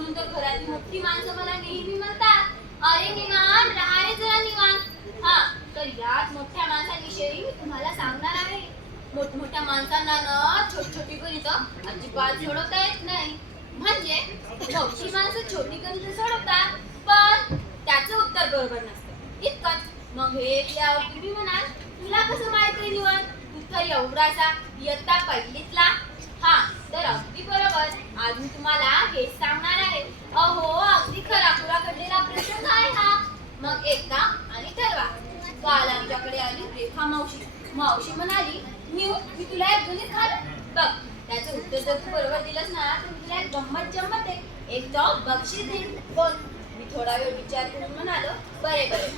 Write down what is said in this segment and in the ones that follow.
म्हणून तर घरातील मोठी माणसं मला नेहमी म्हणतात अरे निवांत राहा जरा निवांत. हा तर याच मोठ्या माणसांविषयी मी तुम्हाला सांगणार आहे. मोठमोठ्या माणसांना ना छोटी छोटी करीत अजिबात सोडवता येत नाही. म्हणजे मोठी माणसं छोटी करीत सोडवतात पण त्याचं उत्तर बरोबर नसतं. इतकंच. मग हे तुम्ही म्हणाल तुला कसं माहीत आहे निवांत? तू तर एवढासा इयत्ता पहिलीतला. हा तर अगदी बरोबर. आज मी तुम्हाला हेच सांगणार आहे अहो अगदी खराखुरा घडलेला प्रसंग आहे हा मग एकदा आणि ठरवा काल आमच्याकडे हा मावशी मावशी म्हणाली न्यू मी तुला एक गणित घालू बघ त्याचं उत्तर जर तू बरोबर दिलंस ना तर मी तुला एक गंमत जम्मत आहे. एक जॉब बक्षीस देईन बोल. मी थोडा वेळ विचार करून म्हणालो बरे बरे.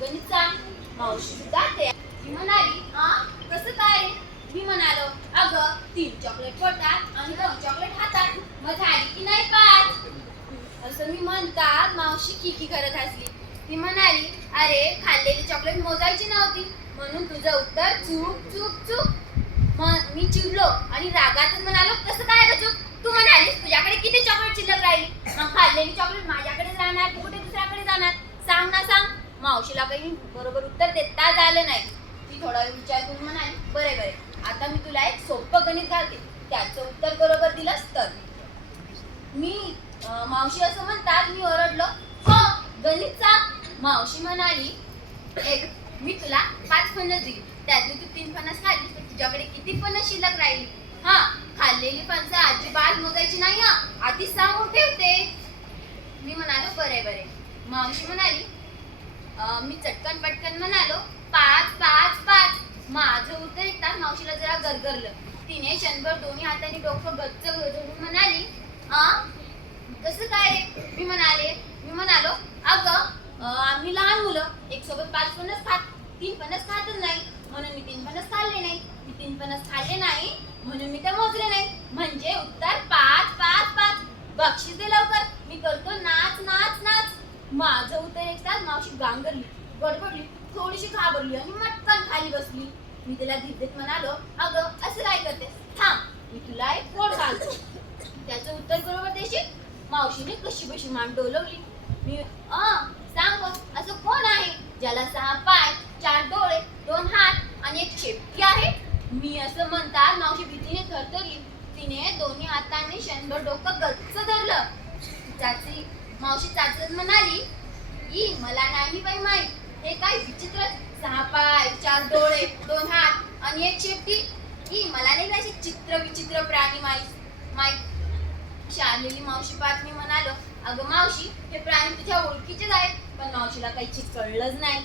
गणित सांग. मावशी सुद्धा ते. ती म्हणाली हा कसं काय? मी म्हणालो अगं तीन चॉकलेट पडतात आणि दोन चॉकलेट हातात. मग झाली की नाही पाच असं मी म्हणतात मावशी की की करत असली ती म्हणाली अरे खाल्लेली चॉकलेट मोज म्हणून तुझं उत्तर चूक चूक चूक. मग मी चिडलो आणि रागातच म्हणालो कसं काय ग चूक? तू म्हणालीस तुझ्याकडे किती चॉकलेट शिल्लक राहिली? मग खाल्लेली चॉकलेट माझ्याकडेच राहणार की कुठे दुसऱ्याकडे जाणार? सांग ना सांग. मावशीला काही बरोबर उत्तर देता झालं नाही. ती थोडा वेळ विचार करून म्हणाली बरे बरे. आता मी तुला एक सोपं गणित घालते. त्याचं उत्तर बरोबर दिलंस तर. मी मावशी असं म्हणतात मी ओरडलो. हो गणित सांग. मावशी म्हणाली एक मी तुला पाच फणस दिली. त्यातली तू तीन फणस खाल्ली तर तुझ्याकडे किती फणस शिल्लक राहिली? हा खाल्लेली फणसं अजिबात मोजायची नाही हा. आधीच सांगून ठेवते मी म्हणालो बरे बरे मावशी म्हणाली मी चटकन पटकन म्हणालो पाच पाच पाच. माझं उत्तर ऐकता मावशीला जरा गरगरलं. तिने क्षणभर दोन्ही हाताने डोकं गच्च धरून म्हणाली आ कसं काय रे मी म्हणाले मी म्हणालो अगं अं, आम्ही लहान मुलं एक सोबत पाच फणस खात तीन फणस खातच नाही. म्हणून मी तीन फणस खाल्ले नाही. मी तीन फणस खाल्ले नाही. म्हणून मी ते मोजले नाही. म्हणजे उत्तर पाच पाच पाच. बक्षीस दे लवकर. मी करतो नाच नाच नाच. माझं उत्तर ऐकताच मावशी गांगरली गडबडली थोडीशी घाबरली आणि मटकन खाली बसली. मी तिला धीरदेत म्हणालो अगं असं काय करते थांब मी तुला एक कोड घालतो. त्याचं उत्तर बरोबर देशील मावशीने कशी बशी मान डोलवली. मी अ सांग असं कोण आहे? ज्याला सहा पाय चार डोळे दोन हात आणि एक शेपटी आहे मी असं म्हणतात मावशी भीतीने थरथरली तिने दोन्ही हातांनी शंभर डोकं गच्च धरलं. चाची मावशी चाचत म्हणाली ई मला नाही बाई माहीत. हे काय विचित्र सहा पाय चार डोळे दोन हात आणि एक शेपटी. ई मला नाही काय चित्र विचित्र प्राणी माहीत? माहीत. शालेली मावशी पाहत म्हणालो अगं मावशी हे प्राणी तुझ्या ओळखीचेच आहेत पण मावशीला काही कळलंच नाही.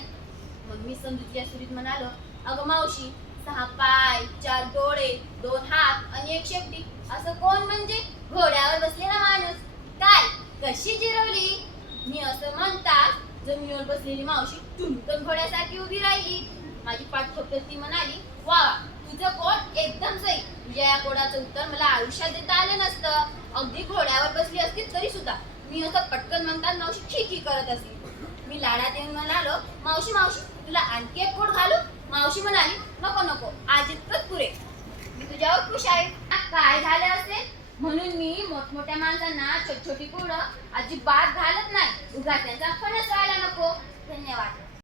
मग मी समजुतीच्या सुरीत म्हणालो अगं मावशी सहा पाय चार डोळे दोन हात आणि एक शेपटी. असं कोण म्हणजे? घोड्यावर बसलेला माणूस. काय? कशी जिरवली? मी असं म्हणतात जमिनीवर बसलेली मावशी टुनकन घोड्यासारखी उभी राहिली. माझी पाठ फक्त ती म्हणाली वा तुझं कोट एकदम सही. तुझ्या या कोडाचं उत्तर मला आयुष्यात देता आलं नसतं. अगदी घोड्यावर बसली असती तरी सुद्धा. मी असं पटकन म्हणतात मावशी खी खी करत असली. मी लाडात येऊन म्हणालो मावशी मावशी तुला आणखी एक कोड घालू? मावशी म्हणाली नको नको आज इतकंच पुरे. मी तुझ्यावर खुश आहे. काय झालं असेल? म्हणून मी मोठमोठ्या माणसांना छोटी छोटी कोडं अजिबात घालत नाही. उगा त्यांचा फणस व्हायला नको. धन्यवाद.